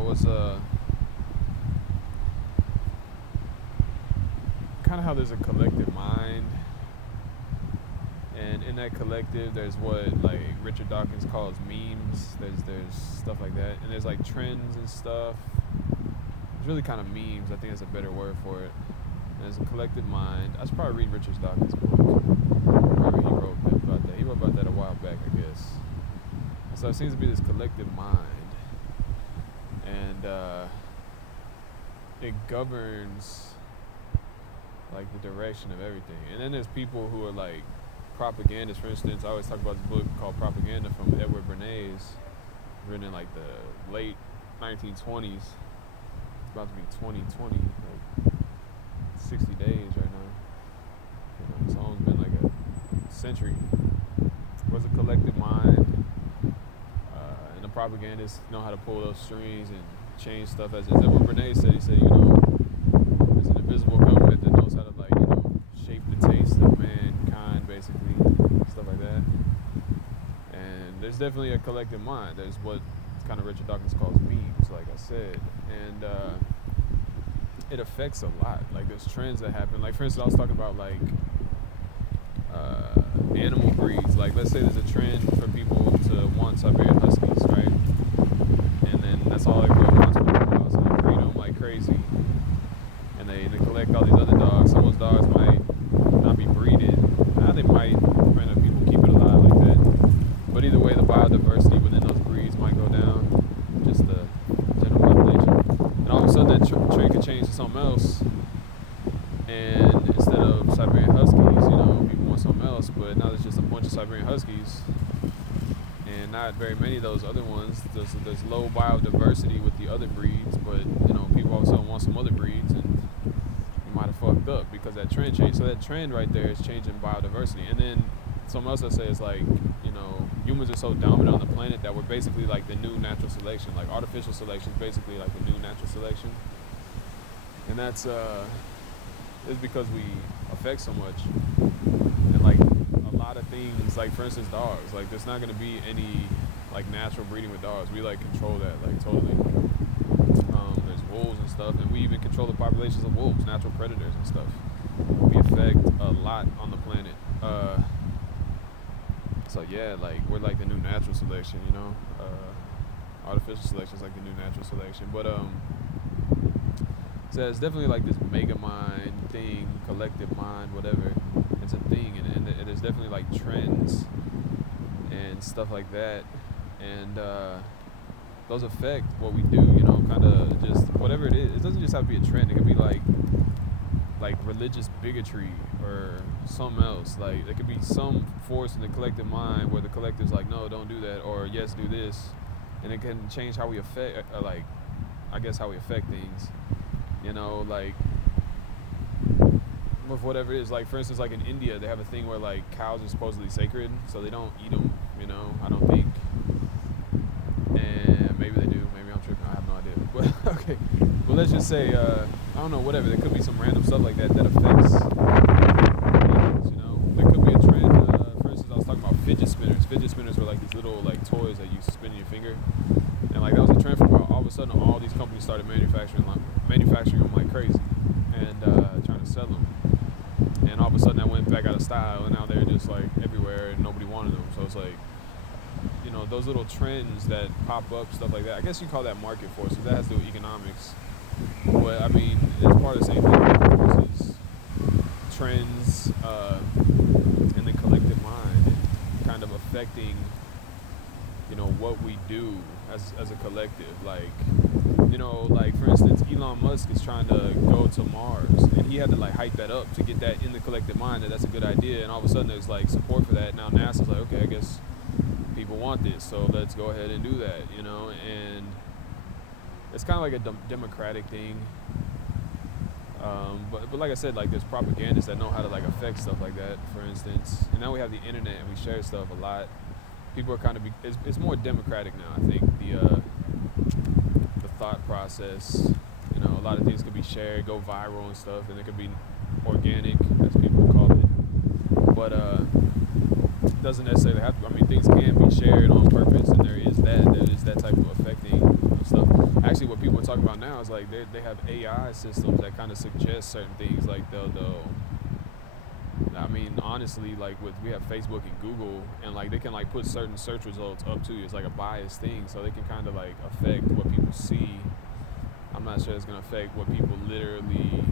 about was kind of how there's a collective mind, and in that collective, there's what like Richard Dawkins calls memes. There's stuff like that, and there's like trends and stuff. It's really kind of memes. I think that's a better word for it. And there's a collective mind. I should probably read Richard Dawkins' book. Wherever he wrote about that. He wrote about that a while back, I guess. And so it seems to be this collective mind, and it governs like the direction of everything. And then there's people who are like propagandists. For instance, I always talk about this book called Propaganda from Edward Bernays, written in like the late 1920s. It's about to be 2020, like 60 days right now. It's almost been like a century. Was a collective mind, and the propagandists know how to pull those strings and change stuff. As Edward Bernays said, he said, there's an invisible government that knows how to shape the taste of mankind, basically, stuff like that. And there's definitely a collective mind. There's what kind of Richard Dawkins calls memes, like I said, and it affects a lot. Like there's trends that happen. Like for instance, I was talking about animal breeds. Like let's say there's a trend for people to want Siberian Huskies, right? And then that's all everybody wants for their house, and they breed them like crazy. And they collect all these other dogs. Some of those dogs might not be breeded. They might, depending on people keep it alive like that. But either way, the biodiversity within those breeds might go down. Just the general population. And all of a sudden, that trend could change to something else. And instead of Siberian Huskies, people want something else. But now there's just a bunch of Siberian Huskies, and not very many of those other ones. There's low biodiversity with the other breeds, but people all of a sudden want some other breeds, and you might have fucked up because that trend changed. So that trend right there is changing biodiversity. And then something else I say is like, humans are so dominant on the planet that we're basically like the new natural selection. Like artificial selection is basically like the new natural selection, and that's is because we affect so much. And like a lot of things, like for instance dogs, like there's not going to be any like natural breeding with dogs. We like control that like totally. There's wolves and stuff, and we even control the populations of wolves, natural predators and stuff. We affect a lot on the planet. So yeah, like we're like the new natural selection, artificial selection is like the new natural selection. But so it's definitely like this mega mind thing, collective mind, whatever. It's a thing, and there's definitely like trends and stuff like that, and those affect what we do. Kind of just whatever it is. It doesn't just have to be a trend. It could be like religious bigotry or something else. Like there could be some force in the collective mind where the collective's like, no, don't do that, or yes, do this, and it can change how we affect, how we affect things. Like with whatever it is. Like for instance, like in India, they have a thing where like cows are supposedly sacred, so they don't eat them. I don't think, and maybe they do. Maybe I'm tripping. I have no idea. But okay, well let's just say I don't know. Whatever. There could be some random stuff like that affects things. There could be a trend. For instance, I was talking about fidget spinners. Fidget spinners were like these little like toys that you spin in your finger, and like that was a trend for a while. All of a sudden, all these companies started manufacturing them like crazy, and trying to sell them. And all of a sudden, that went back out of style, and now they're just like everywhere, and nobody wanted them. So it's like, those little trends that pop up, stuff like that. I guess you call that market forces. That has to do with economics. But I mean, it's part of the same thing. Market forces, trends, and the collective mind, kind of affecting, what we do as a collective. Like, like for instance, Elon Musk is trying to go to Mars, and he had to like hype that up to get that in the collective mind that that's a good idea. And all of a sudden, there's like support for that. Now NASA's like, okay, I guess people want this, so let's go ahead and do that. And it's kind of like a democratic thing. But like I said, like there's propagandists that know how to like affect stuff like that, for instance. And now we have the internet and we share stuff a lot. People are kind of it's more democratic now. I think the thought process, a lot of things could be shared, go viral and stuff, and it could be organic, as people call it. But it doesn't necessarily have to. I mean, things can be shared on purpose, and there is that type of affecting of stuff. actually what people are talking about now is like they have AI systems that kind of suggest certain things. Like they'll I mean, honestly, like we have Facebook and Google, and like they can like put certain search results up to you. It's like a biased thing, so they can kind of like affect what people see. I'm not sure it's gonna affect what people literally.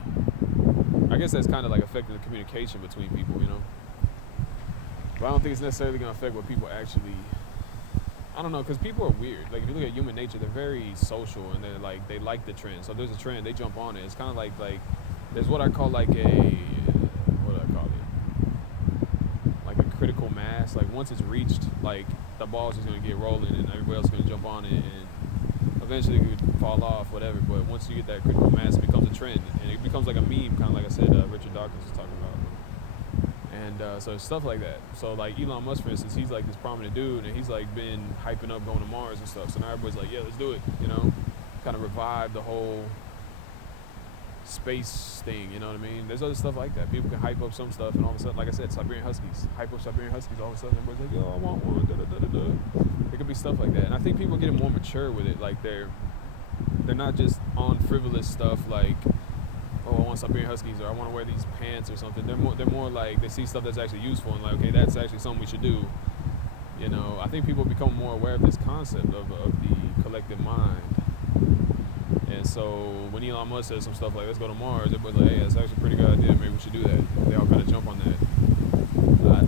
I guess that's kind of like affecting the communication between people, you know. But I don't think it's necessarily gonna affect what people actually. I don't know, because people are weird. Like if you look at human nature, they're very social, and they're like they like the trend. So if there's a trend, they jump on it. It's kind of like there's what I call like a what do I call it? Like a critical mass. Like once it's reached, like the ball's just gonna get rolling, and everybody else is gonna jump on it, and eventually it could fall off, whatever. But once you get that critical mass, it becomes a trend, and it becomes like a meme, kind of like I said, Richard Dawkins was talking about. And so stuff like that. So like Elon Musk, for instance, he's like this prominent dude, and he's like been hyping up going to Mars and stuff. So now everybody's like, yeah, let's do it, you know, kind of revive the whole space thing, you know what I mean? There's other stuff like that. People can hype up some stuff, and all of a sudden, like I said, Siberian Huskies, hype up Siberian Huskies, all of a sudden everybody's like, yo, I want one, da da da da da. It could be stuff like that. And I think people are getting more mature with it. Like they're not just on frivolous stuff like, oh, I want Siberian Huskies, or I want to wear these pants or something. They're more like they see stuff that's actually useful, and like, okay, that's actually something we should do. You know, I think people become more aware of this concept of the collective mind. And so when Elon Musk says some stuff like, let's go to Mars, everybody's like, hey, that's actually a pretty good idea, maybe we should do that. They all kind of jump on that.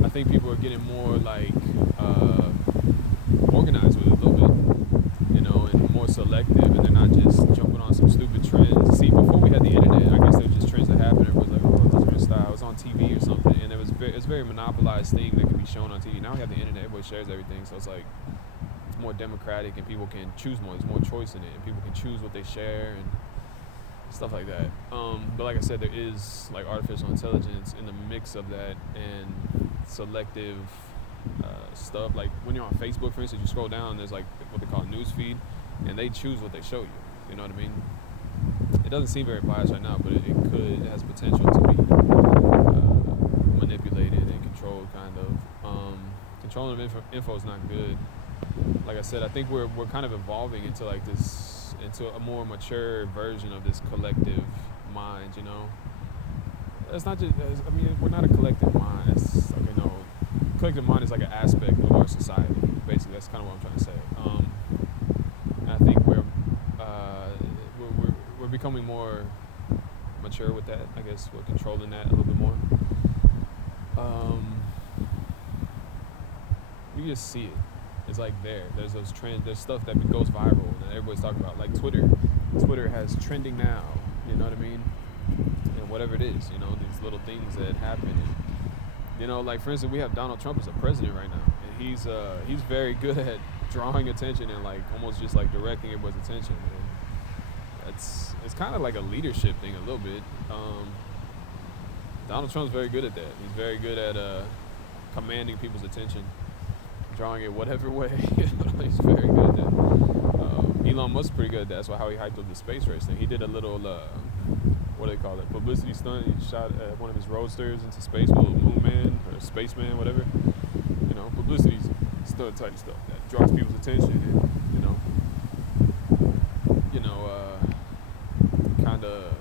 I think people are getting more like organized with it a little bit, you know, and more selective, and they're not just jumping on some stupid trends. See, before we had the internet, I guess there were just trends that happened. Everyone's like, oh, those are in style. It was on TV or something, and it's a very monopolized thing that can be shown on TV. Now we have the internet, everybody shares everything, so it's like it's more democratic, and people can choose more. There's more choice in it, and people can choose what they share and stuff like that. But like I said, there is like artificial intelligence in the mix of that and selective stuff. Like when you're on Facebook, for instance, you scroll down, there's like what they call a news feed, and they choose what they show you. You know what I mean? It doesn't seem very biased right now, but it has potential to be manipulated and controlled, kind of. Controlling of info is not good. Like I said, I think we're kind of evolving into like this, into a more mature version of this collective mind, you know? It's not just, I mean, we're not a collective mind. It's like, you know, collective mind is like an aspect of our society. Basically, that's kind of what I'm trying to say. And I think we're becoming more mature with that. I guess we're controlling that a little bit more. You just see it. It's like there's those trends, there's stuff that goes viral and everybody's talking about, like Twitter has trending now, you know what I mean, and whatever it is, you know, these little things that happen, and, you know, like for instance, we have Donald Trump as a president right now, and he's very good at drawing attention and like almost just like directing everybody's attention, and it's kind of like a leadership thing a little bit. Donald Trump's very good at that. He's very good at commanding people's attention, drawing it whatever way. He's very good at that. Elon Musk's pretty good at that. That's how he hyped up the space race thing. He did a little, what do they call it, publicity stunt. He shot one of his roadsters into space with a little moon man or spaceman, whatever. You know, publicity stunt type stuff that draws people's attention and, kind of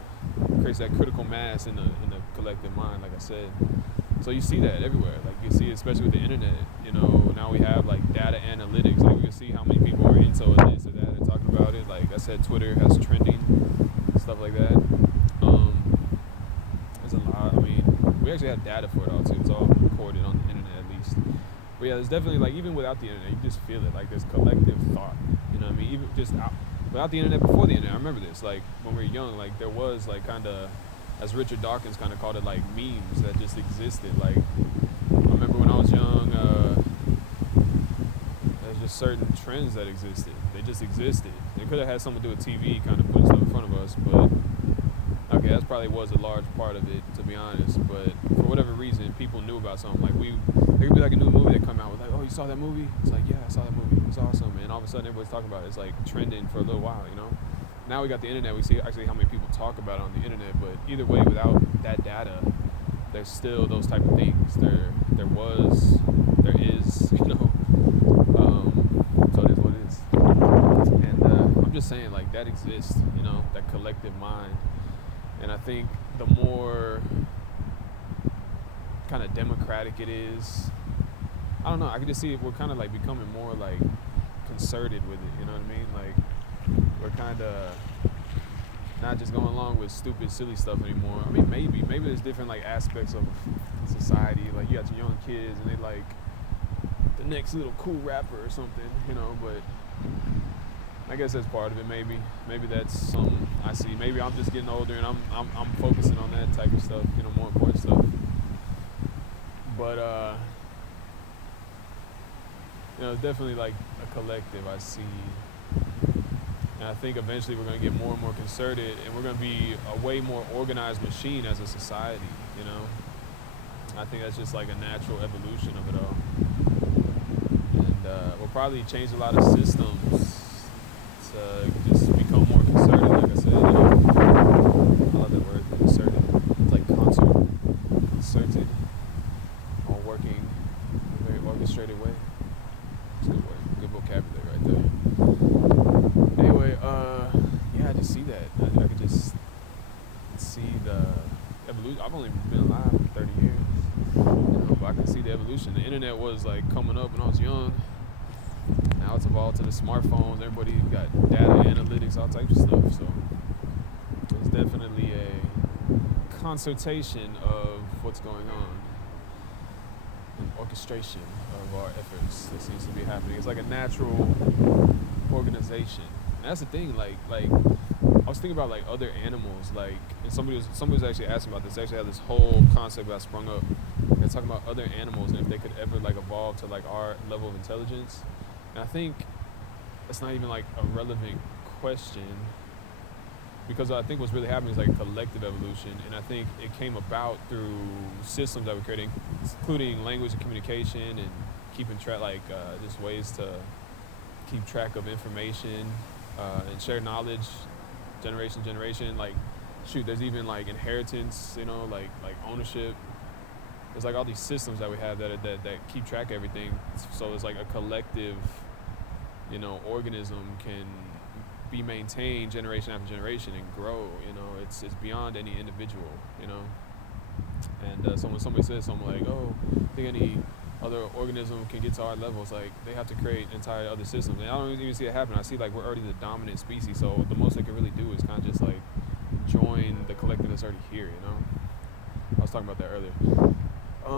creates that critical mass in the collective mind, like I said. So you see that everywhere. Like you see it, especially with the internet. You know, now we have like data analytics. Like we can see how many people are into this or that and talking about it. Like I said, Twitter has trending, stuff like that. There's a lot. I mean, we actually have data for it all too. It's all recorded on the internet at least. But yeah, there's definitely like, even without the internet, you just feel it. Like there's collective thought. You know what I mean? Even just without the internet, before the internet, I remember this. Like when we were young, like there was like kind of, as Richard Dawkins kind of called it, like memes that just existed. Like I remember when I was young, there's just certain trends that existed. They just existed. They could have had something to do with TV, kind of putting stuff in front of us, but okay, that probably was a large part of it, to be honest. But for whatever reason, people knew about something. Like there could be like a new movie that come out with like, oh, you saw that movie? It's like, yeah, I saw that movie. It's awesome. And all of a sudden, everybody's talking about it. It's like trending for a little while, you know? Now we got the internet, we see actually how many people talk about it on the internet, but either way, without that data, there's still those type of things. There is, you know, so it is what it is. And I'm just saying, like, that exists, that collective mind. And I think the more kind of democratic it is, I don't know, I can just see it, we're kind of like becoming more like concerted with it, you know what I mean? Like, we're kind of not just going along with stupid, silly stuff anymore. I mean, maybe there's different like aspects of society. Like, you got your young kids and they like the next little cool rapper or something, but I guess that's part of it. Maybe that's some I see. Maybe I'm just getting older and I'm focusing on that type of stuff, more important stuff. But it's definitely like a collective I see. And I think eventually we're going to get more and more concerted, and we're going to be a way more organized machine as a society, I think that's just like a natural evolution of it all. And we'll probably change a lot of systems to just become more concerted, like I said. I love that word, concerted. It's like concerted, all working in a very orchestrated way. It's a good word, good vocabulary right there. Anyway, I just see that. I could just see the evolution. I've only been alive for 30 years, but I can see the evolution. The internet was like coming up when I was young. Now it's evolved to the smartphones. Everybody got data analytics, all types of stuff. So it's definitely a consultation of what's going on, an orchestration of our efforts that seems to be happening. It's like a natural organization. And that's the thing, like I was thinking about like other animals, like, and somebody was actually asking about this. They actually had this whole concept that sprung up. They're talking about other animals and if they could ever like evolve to like our level of intelligence. And I think that's not even like a relevant question, because I think what's really happening is like collective evolution, and I think it came about through systems that we're creating, including language and communication and keeping track, like just ways to keep track of information and share knowledge, generation to generation. Like, shoot, there's even like inheritance, like ownership. There's like all these systems that we have that keep track of everything. So it's like a collective, organism can be maintained generation after generation and grow. It's beyond any individual. And so when somebody says something like, "Oh, I think any other organism can get to our levels," like they have to create entire other systems. And I don't even see it happen. I see like we're already the dominant species. So the most they can really do is kind of just like join the collective that's already here. I was talking about that earlier. I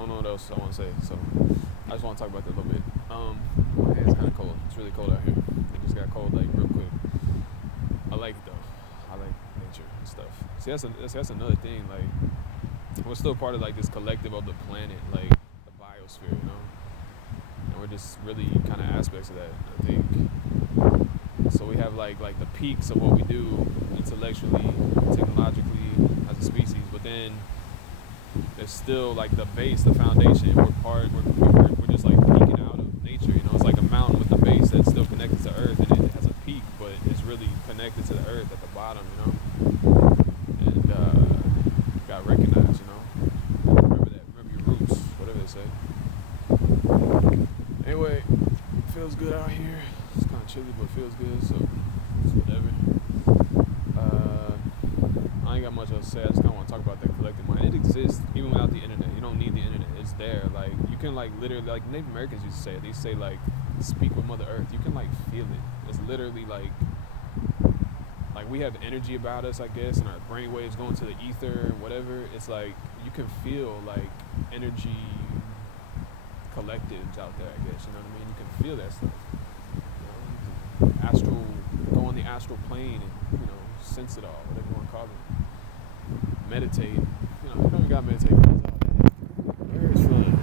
don't know what else I want to say, so I just want to talk about that a little bit. My hand's kind of cold. It's really cold out here. It just got cold like real quick. I like it though. I like nature and stuff. See, that's another thing. Like, we're still part of like this collective of the planet, like the biosphere, and we're just really kind of aspects of that, I think. So we have like the peaks of what we do intellectually, technologically as a species, but then there's still like the base, the foundation. We're just like peeking out of nature. It's like a mountain with a base that's still connected to Earth, and it has a peak, but it's really connected to the Earth at the bottom. And got recognized. Remember your roots, whatever they say. Anyway, feels good out here. It's kind of chilly, but it feels good, so it's whatever. I ain't got much else to say. I just kind of want to talk about that collective mind. It exists even without the internet. You don't need the internet. It's there. Like, you can like literally, like Native Americans used to say it. They say like, speak with Mother Earth. You can like feel it. It's literally like we have energy about us, I guess, and our brain waves going to the ether, whatever. It's like you can feel like energy collectives out there, I guess. You know what I mean? You can feel that stuff. You can go on the astral plane and sense it all, whatever you want to call it. Meditate. You don't gotta meditate. Where's fun?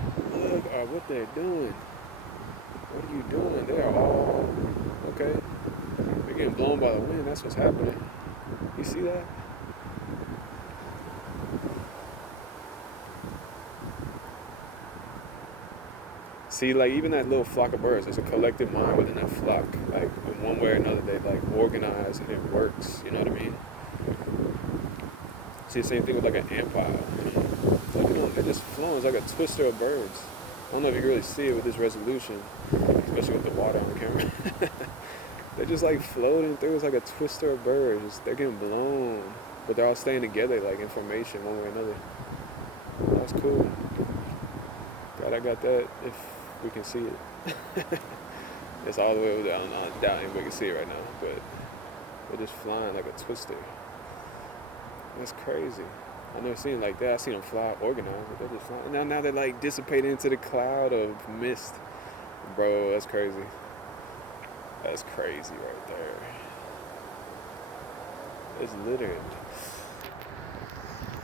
Look at what they're doing. What are you doing? They are all okay. They're getting blown by the wind. That's what's happening. You see that? See, like, even that little flock of birds, there's a collective mind within that flock. Like, in one way or another, they like organize and it works. You know what I mean? See, the same thing with like an ant pile. It's like, they're just flowing. It's like a twister of birds. I don't know if you can really see it with this resolution, especially especially with the water on the camera. They're just like floating through. It's like a twister of birds. They're getting blown, but they're all staying together, like in formation, one way or another. That's cool. Glad I got that. If we can see it, it's all the way over there. I doubt anybody can see it right now, but they're just flying like a twister. That's crazy. I've never seen it like that. I've seen them fly organized, but they're just flying. Now they're like dissipating into the cloud of mist. Bro, that's crazy. That's crazy right there. It's littered.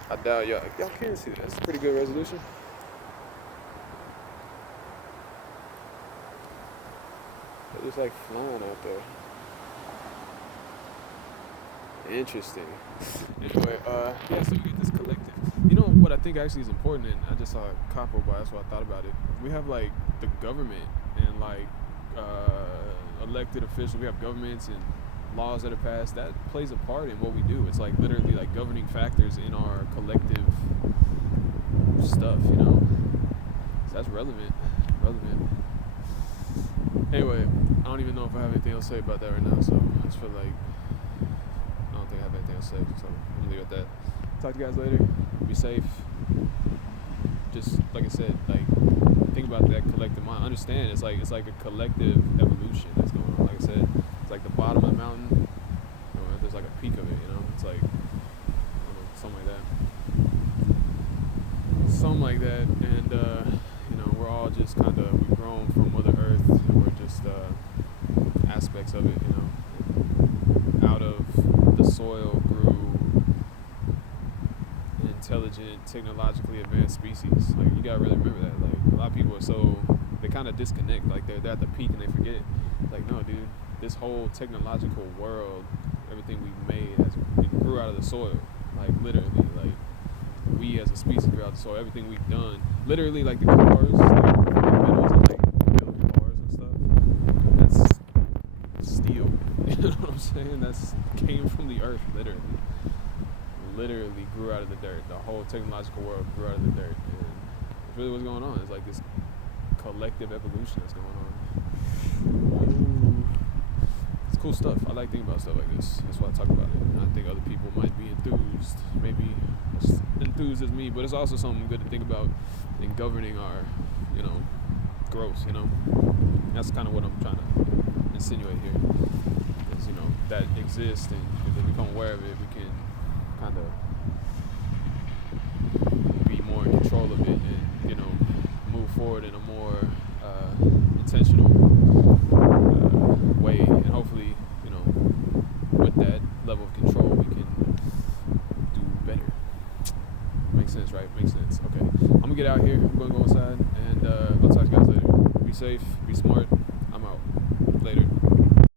I doubt y'all can see that. That's a pretty good resolution. They're just like flying out there. Interesting. Anyway, yeah, so you get this collective. You know what I think actually is important, and I just saw a copper by, that's why I thought about it. We have like the government and like elected officials. We have governments and laws that are passed. That plays a part in what we do. It's like literally like governing factors in our collective stuff, you know. So that's relevant. Anyway, I don't even know if I have anything else to say about that right now, so I just feel like I don't think I have anything else to say, so I'm gonna leave it at that. Talk to you guys later. Be safe. Just like I said, like think about that collective mind. Understand it's like a collective evolution that's going on. Like I said, it's like the bottom of the mountain. You know, there's like a peak of it. You know, it's like something like that, and you know, we're all just kind of we've grown from Mother Earth, and we're just aspects of it. You know, and out of the soil grew intelligent, technologically advanced species. Like you gotta really remember that. Like a lot of people they kind of disconnect. Like they're at the peak and they forget. Like no, dude, this whole technological world, everything we've made it grew out of the soil. Like literally, like we as a species grew out of the soil. Everything we've done, literally, like the cars, like metals and like build cars and stuff. That's steel. You know what I'm saying? That's came from the earth, literally grew out of the dirt. The whole technological world grew out of the dirt. And it's really what's going on. It's like this collective evolution that's going on. It's cool stuff. I like thinking about stuff like this. That's why I talk about it. And I think other people might be enthused, maybe as enthused as me, but it's also something good to think about in governing our, you know, growth, you know. That's kind of what I'm trying to insinuate here. Is, you know, that exists, and if we become aware of it, we can kind of be more in control of it and, you know, move forward in a more intentional way, and hopefully, you know, with that level of control we can do better. Makes sense, right? Makes sense. Okay, I'm gonna get out here. I'm gonna go inside, and I'll talk to you guys later. Be safe, be smart.